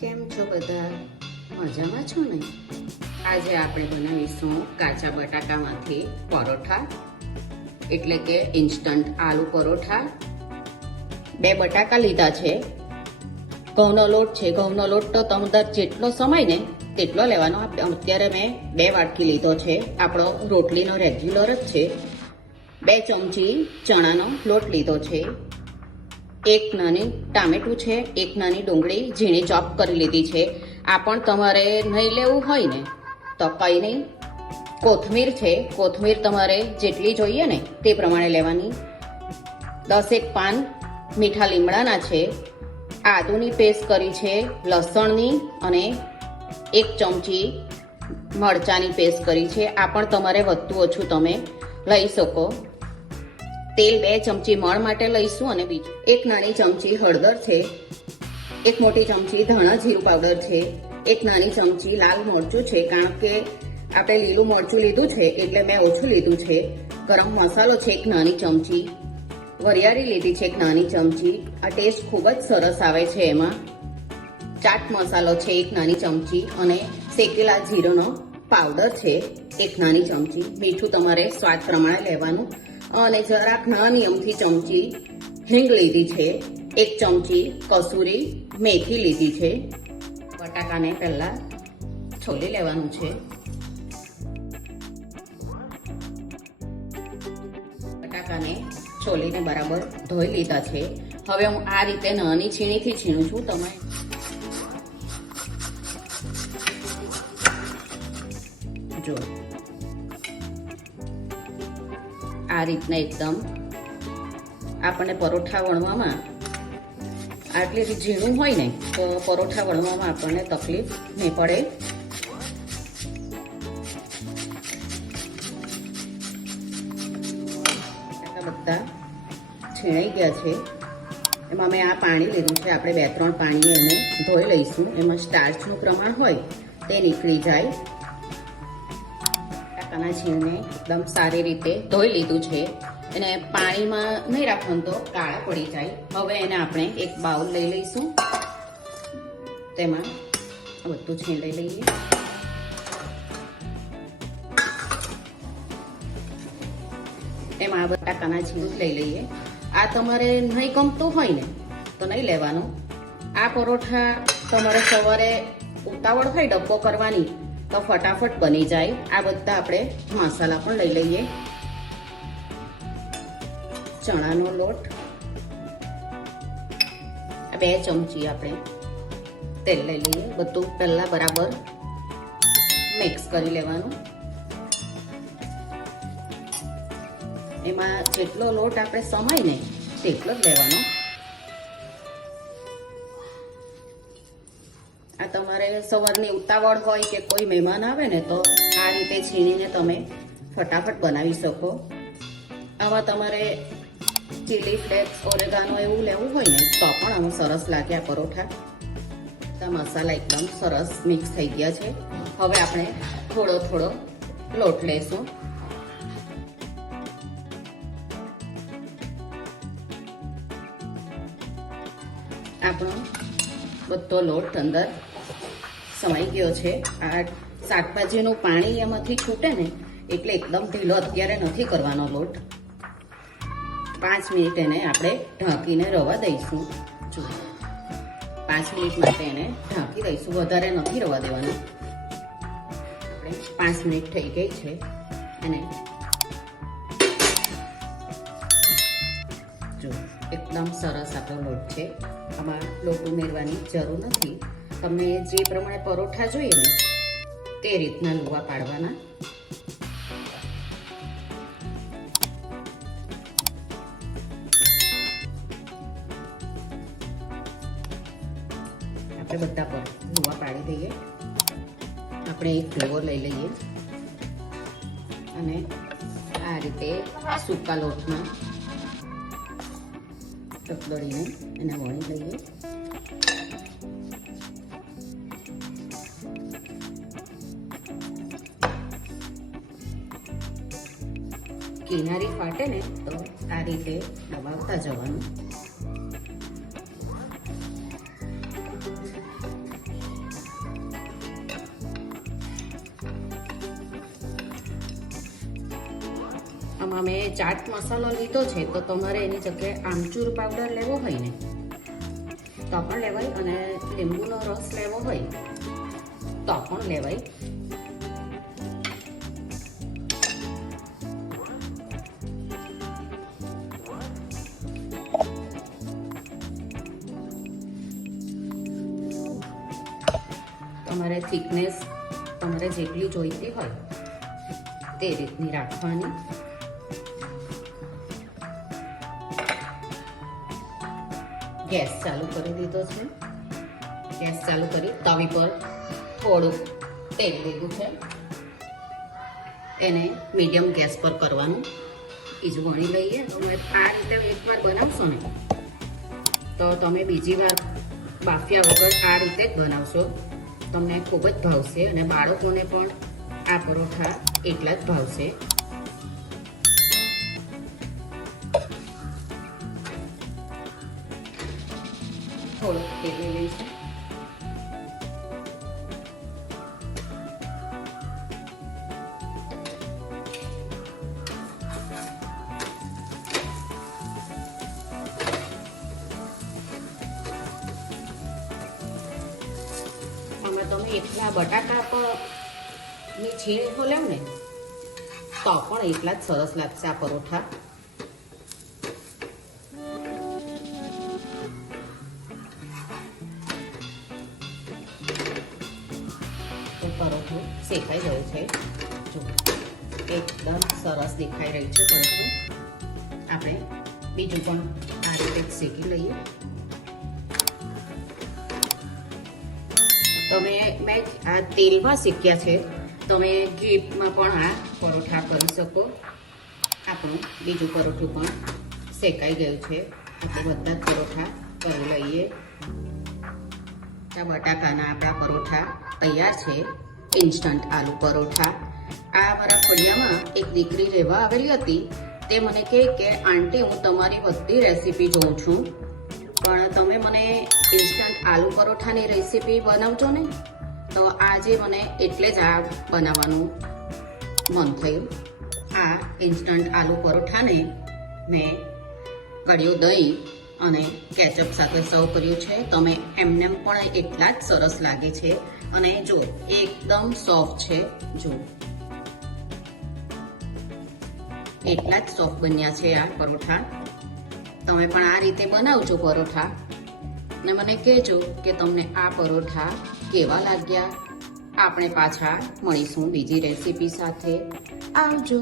કેમ છો બધા? મજામાં છો ને? આજે આપણે બનાવીશું કાચા બટાકામાંથી પરોઠા, એટલે કે ઇન્સ્ટન્ટ આલુ પરોઠા. 2 બટાકા લીધા છે. ઘઉંનો લોટ છે. ઘઉંનો લોટ તો તમારે જેટલો સમય ને તેટલો લેવાનો. અત્યારે મેં 2 વાટકી લીધો છે. આપણો રોટલીનો રેગ્યુલર જ છે. 2 ચમચી ચણાનો લોટ લીધો છે. 1 નાની ટામેટું છે. 1 નાની ડુંગળી ઝીણી ચોપ કરી લીધી છે. આ પણ તમારે નહીં લેવું હોય ને તો કંઈ નહીં. કોથમીર છે. કોથમીર તમારે જેટલી જોઈએ ને તે પ્રમાણે લેવાની. 10 પાન મીઠા લીમડાના છે. આદુની પેસ્ટ કરી છે, લસણની, અને 1 ચમચી મરચાંની પેસ્ટ કરી છે. આ પણ તમારે વધતું ઓછું તમે લઈ શકો. તેલ 2 ચમચી મણ માટે લઈશું, અને બીજું 1 નાની ચમચી હળદર છે. 1 મોટી ચમચી ધાણા જીરું પાવડર છે. 1 નાની ચમચી લાલ મરચું છે, કારણ કે આપણે લીલું મરચું લીધું છે એટલે મેં ઓછું લીધું છે. ગરમ મસાલો છે 1 નાની ચમચી. વરિયાળી લીધી છે 1 નાની ચમચી. આ ટેસ્ટ ખૂબ જ સરસ આવે છે એમાં. ચાટ મસાલો છે 1 નાની ચમચી, અને શેકેલા જીરાનો પાવડર છે 1 નાની ચમચી. મીઠું તમારે સ્વાદ પ્રમાણે લેવાનું. અને જરાક નાની અમથી ચમચી હિંગ લીધી છે. 1 ચમચી કસૂરી મેથી લીધી છે. બટાકાને પહેલા છોલી લેવાનું છે. બટાકાને છોલીને બરાબર ધોઈ લીધા છે. હવે હું આ રીતે નાની છીણીથી છીણું છું. તમે જો આ રીતના એકદમ આપણને પરોઠા વણવામાં આટલી ઝીણું હોય ને તો પરોઠા વણવામાં આપણને તકલીફ નહીં પડે. બધા છીણાઈ ગયા છે. એમાં મેં આ પાણી લીધું છે. આપણે 2-3 પાણી એને ધોઈ લઈશું. એમાં સ્ટાર્ચનું પ્રમાણ હોય તે નીકળી જાય. બટાકાના છીણને એકદમ સારી રીતે ધોઈ લીધું છે. એને પાણીમાં નહીં રાખવાનું તો કાળા પડી જાય. હવે એને આપણે એક બાઉલ લઈ લઈશું. તેમાં બધું છીણ લઈ લઈએ. એમાં બટાકાના છીણ લઈ લઈએ. આ તમારે નહીં ગમતું હોય ને તો નહીં લેવાનું. આ પરોઠા તમારે સવારે ઉતાવળ હોય ડબ્બો કરવાની તો ફટાફટ બની જાય. આ બધા આપણે મસાલા પણ લઈ લઈએ. ચણાનો લોટ, 2 ચમચી આપણે તેલ લઈ લઈએ. બધું પહેલા બરાબર મિક્સ કરી લેવાનું. એમાં જેટલો લોટ આપણે સમાય ને તેટલો જ લેવાનો. આ તમારે સવારની ઉતાવળ હોય કે કોઈ મહેમાન આવે ને તો આ રીતે છીણીને તમે ફટાફટ બનાવી શકો. આમાં તમારે ચીલી ફ્લેક્સ, ઓરેગાનો એવું લેવું હોય ને તો પણ આમાં સરસ લાગે આ પરોઠા. મસાલા એકદમ સરસ મિક્સ થઈ ગયા છે. હવે આપણે થોડો થોડો લોટ લઈશું. આપણો બધો લોટ અંદર સમાઈ ગયો છે. આ શાકભાજીનું પાણી એમાંથી છૂટે ને એટલે એકદમ ઢીલો અત્યારે નથી કરવાનો લોટ. 5 મિનિટ એને આપણે ઢાંકીને રવા દઈશું. જો 5 મિનિટ માટે એને ઢાંકી દઈશું. વધારે નથી રવા દેવાનું. આપણે 5 મિનિટ થઈ ગઈ છે. અને જો એકદમ સરસ આપણો લોટ છે. આમાં લોટ ઉમેરવાની જરૂર નથી. તમને જે પ્રમાણે પરોઠા જોઈએ ને તે રીતના લુવા પાડવાના. આપણે બધા પર લુવા પાડી દઈએ. આપણે એક લુવો લઈ લઈએ અને આ રીતે સૂકા લોટમાં દળીને એને વણી લઈએ. કિનારી ફાટે ને તો આ રીતે દબાવતા જવાનું. આમાં મેં ચાટ મસાલો લીધો છે, તો તમારે એની જગ્યાએ આમચૂર પાવડર લેવો હોય ને તો પણ લેવાય, અને લીંબુનો રસ લેવો હોય તો પણ લેવાય. તમારે થિકનેસ તમારે જેટલી જોઈતી હોય તે રીતની રાખવાની. ગેસ ચાલુ કરી દીધો છે. ગેસ ચાલુ કરી તવી પર થોડુંક તેલ લીધું છે, એને મીડિયમ ગેસ પર કરવાનું. બીજું વણી લઈએ. તમે આ રીતે એકવાર બનાવશો ને તો તમે બીજી વાર બાફ્યા વગર આ રીતે જ બનાવશો, તમને ખૂબ જ ભાવશે, અને બાળકોને પણ આ પરોઠા એટલા જ ભાવશે. થોડુંક તેલ લઈશું. આમાં તમે એટલા બટાકા ની છીણ ખોલ્યો ને તો પણ એટલા જ સરસ લાગશે આ પરોઠા. તો પરોઠું શેકાઈ ગયું છે. જો એકદમ સરસ દેખાઈ રહ્યું છે પરોઠું. આપણે બીજું પણ આ રીતે શેકી લઈએ. તમે મેં આ તેલમાં શેક્યા છે, તમે ઘીમાં પણ આ પરોઠા કરી શકો. આપણું બીજું પરોઠું પણ શેકાઈ ગયું છે. આપણે બધા જ પરોઠા કરી લઈએ. બટાકાના આપણા પરોઠા તૈયાર છે. ઇન્સ્ટન્ટ આલુ પરોઠા. આ મારા ફળિયામાં એક દીકરી રહેવા આવેલી હતી. તે મને કહે કે આંટી, હું તમારી બધી રેસીપી જોઉં છું, પણ તમે મને ઇન્સ્ટન્ટ આલુ પરોઠાની રેસીપી બનાવજો ને. તો આજે મને એટલે જ આ બનાવવાનું મન થયું. આ ઇન્સ્ટન્ટ આલુ પરોઠાને મેં ગળ્યું દહીં અને કેચઅપ સાથે સર્વ કર્યું છે. તમે એમને પણ એટલા જ સરસ લાગે છે, અને જો એકદમ સોફ્ટ છે. જો એટલા જ સોફ્ટ બન્યા છે આ પરોઠા. તમે પણ આ રીતે બનાવજો પરોઠા, ને મને કહેજો કે તમને આ પરોઠા કેવા લાગ્યા. આપણે પાછા મળીશું બીજી રેસીપી સાથે. આવજો.